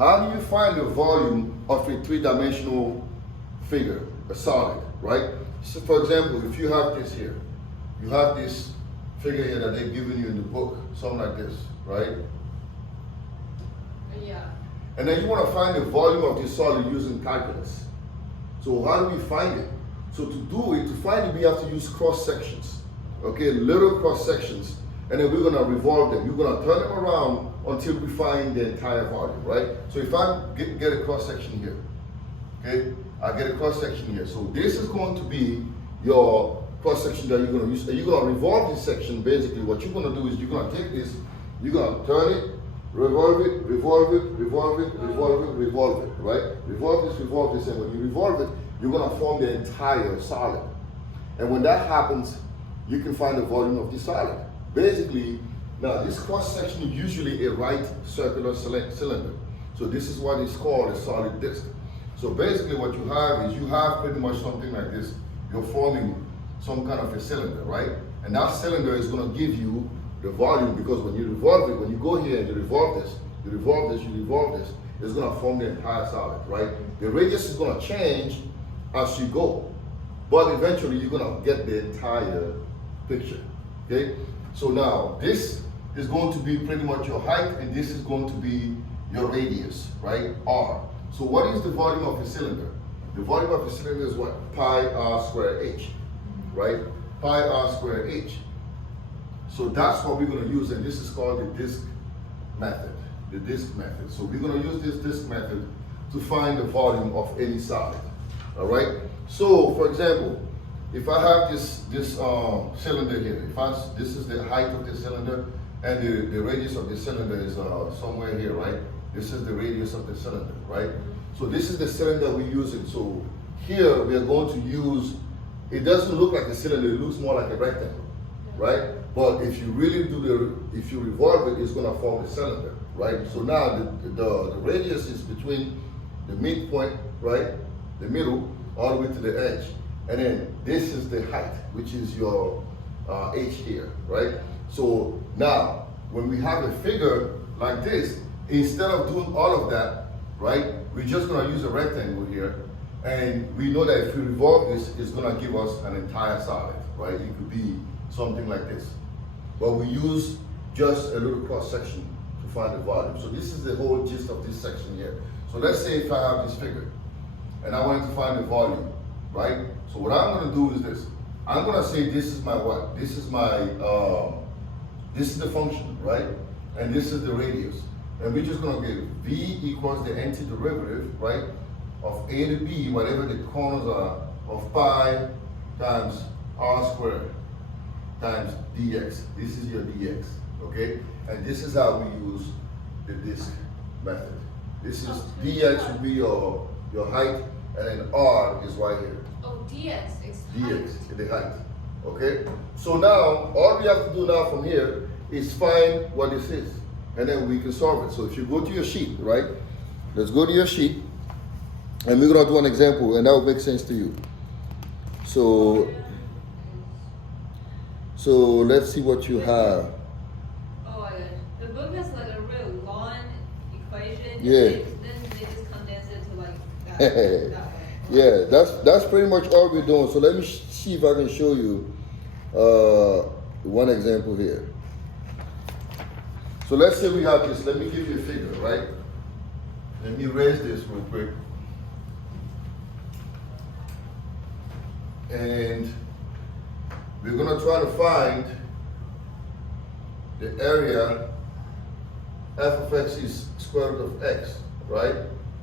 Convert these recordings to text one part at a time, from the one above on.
how do you find the volume of a three-dimensional figure, a solid, right? So for example, if you have this here, you have this figure here that they've given you in the book, something like this, right? Yeah. And then you want to find the volume of this solid using calculus. So how do we find it? So to do it, to find it, we have to use cross sections. Okay, little cross sections, and then we're gonna revolve them. We're gonna turn them around until we find the entire volume, right? So if I get a cross section here, okay, I get a cross section here. So this is going to be your cross section that you're gonna use. And you're gonna revolve this section. Basically, what you're gonna do is you're gonna take this, you're gonna turn it, revolve it, revolve it, revolve it, revolve it, revolve it, right? Revolve this, and when you revolve it, you're gonna form the entire solid. And when that happens, you can find the volume of the solid. Basically, now this cross section is usually a right circular cylinder. So this is what is called a solid disc. So basically what you have is you have pretty much something like this. You're forming some kind of a cylinder, right? And that cylinder is gonna give you the volume, because when you revolve it, when you go here and you revolve this, you revolve this, you revolve this, it's gonna form the entire solid, right? The radius is gonna change as you go, but eventually you're gonna get the entire picture, okay? So now this is going to be pretty much your height, and this is going to be your radius, right? R. So what is the volume of a cylinder? The volume of a cylinder is what? Pi r squared h, right? Pi r squared h. So that's what we're going to use, and this is called the disk method. The disk method. So we're going to use this disk method to find the volume of any solid. All right. So for example, if I have this cylinder here, this is the height of the cylinder, and the radius of the cylinder is somewhere here, right? This is the radius of the cylinder, right? So this is the cylinder we're using. So here we are going to use. It doesn't look like a cylinder; it looks more like a rectangle, right? But if you really if you revolve it, it's going to form a cylinder, right? So now the radius is between the midpoint, right, the middle, all the way to the edge, and then this is the height, which is your h here, right? So now when we have a figure like this, instead of doing all of that, right, we're just going to use a rectangle here, and we know that if we revolve this, it's going to give us an entire solid, right? It could be something like this. But we use just a little cross section to find the volume. So this is the whole gist of this section here. So let's say if I have this figure and I wanted to find the volume, right? So what I'm going to do is this. I'm going to say this is my what? This is my, this is the function, right? And this is the radius. And we're just going to get V equals the antiderivative, right, of A to B, whatever the corners are, of pi times r squared times dx. This is your dx, okay? And this is how we use the disk method. This is dx would be your height, and then r is right here. Oh, dx is dx, the height, okay? So now, all we have to do now from here is find what this is, and then we can solve it. So if you go to your sheet, right? Let's go to your sheet, and we're gonna do an example, and that will make sense to you. So let's see what you have. Oh, the book has like a real long equation. Yeah. Then they just condense it to like that way. Yeah, that's pretty much all we're doing. So let me see if I can show you one example here. So let's say we have this. Let me give you a figure, right? Let me erase this real quick. And we're going to try to find the area f of x is square root of x, right?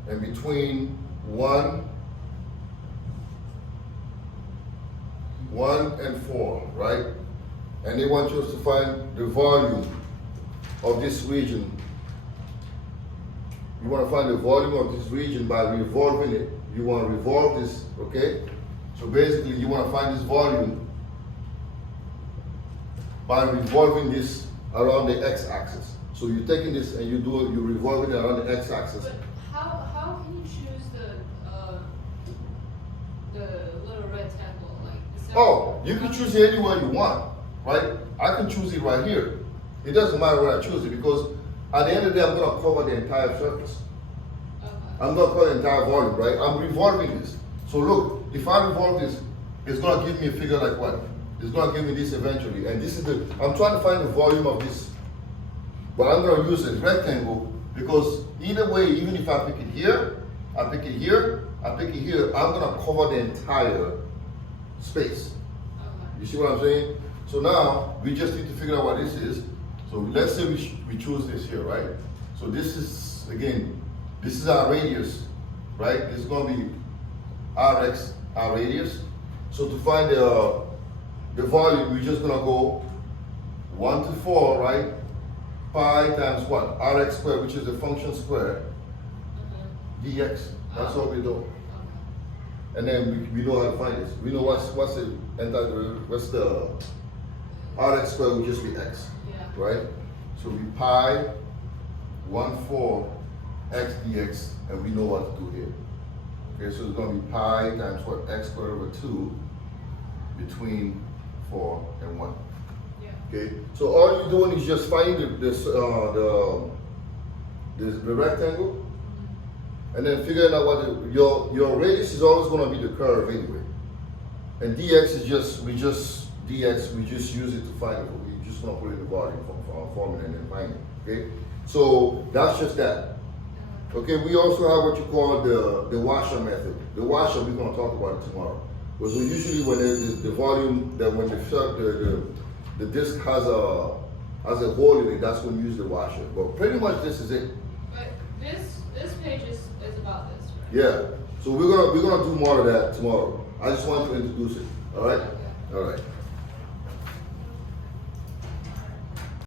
And between 1 and 4, right? And they want you to find the volume of this region. You want to find the volume of this region by revolving it. You want to revolve this, okay? So basically you want to find this volume by revolving this around the x-axis. So you're taking this and you revolve it around the x-axis. But how can you choose the little rectangle? Oh, you can choose it anywhere you want, right? I can choose it right here. It doesn't matter where I choose it, because at the end of the day, I'm going to cover the entire surface. I'm gonna call the entire volume, right? I'm revolving this. So look, if I revolve this, it's gonna give me a figure like what? It's gonna give me this eventually. And this is I'm trying to find the volume of this. But I'm gonna use a rectangle because either way, even if I pick it here, I pick it here, I pick it here, I'm gonna cover the entire space. Okay. You see what I'm saying? So now we just need to figure out what this is. So let's say we choose this here, right? So this is, again, this is our radius, right? This is gonna be Rx, our radius. So to find the volume, we're just gonna go 1 to 4, right? Pi times what? Rx squared, which is the function square, dx. That's all we do. Okay. And then we know how to find this. We know what's the what's the Rx squared will just be x, Yeah. right? So we pi 1/4 x dx, and we know what to do here. Okay, so it's going to be pi times what? X squared over 2 between 4 and 1. Yeah. Okay, so all you're doing is just finding the rectangle, and then figuring out what your radius is always going to be the curve anyway, and dx is just we just use it to find it. We just going to put it in the volume formula and then find it. Okay, so that's just that. Okay, we also have what you call the washer method. The washer, we're going to talk about it tomorrow. Because usually when the volume, that when the disc has a hole in it, that's when you use the washer. But pretty much this is it. But this page is about this, right? Yeah. So we're gonna do more of that tomorrow. I just want to introduce it. All right. Okay. All right.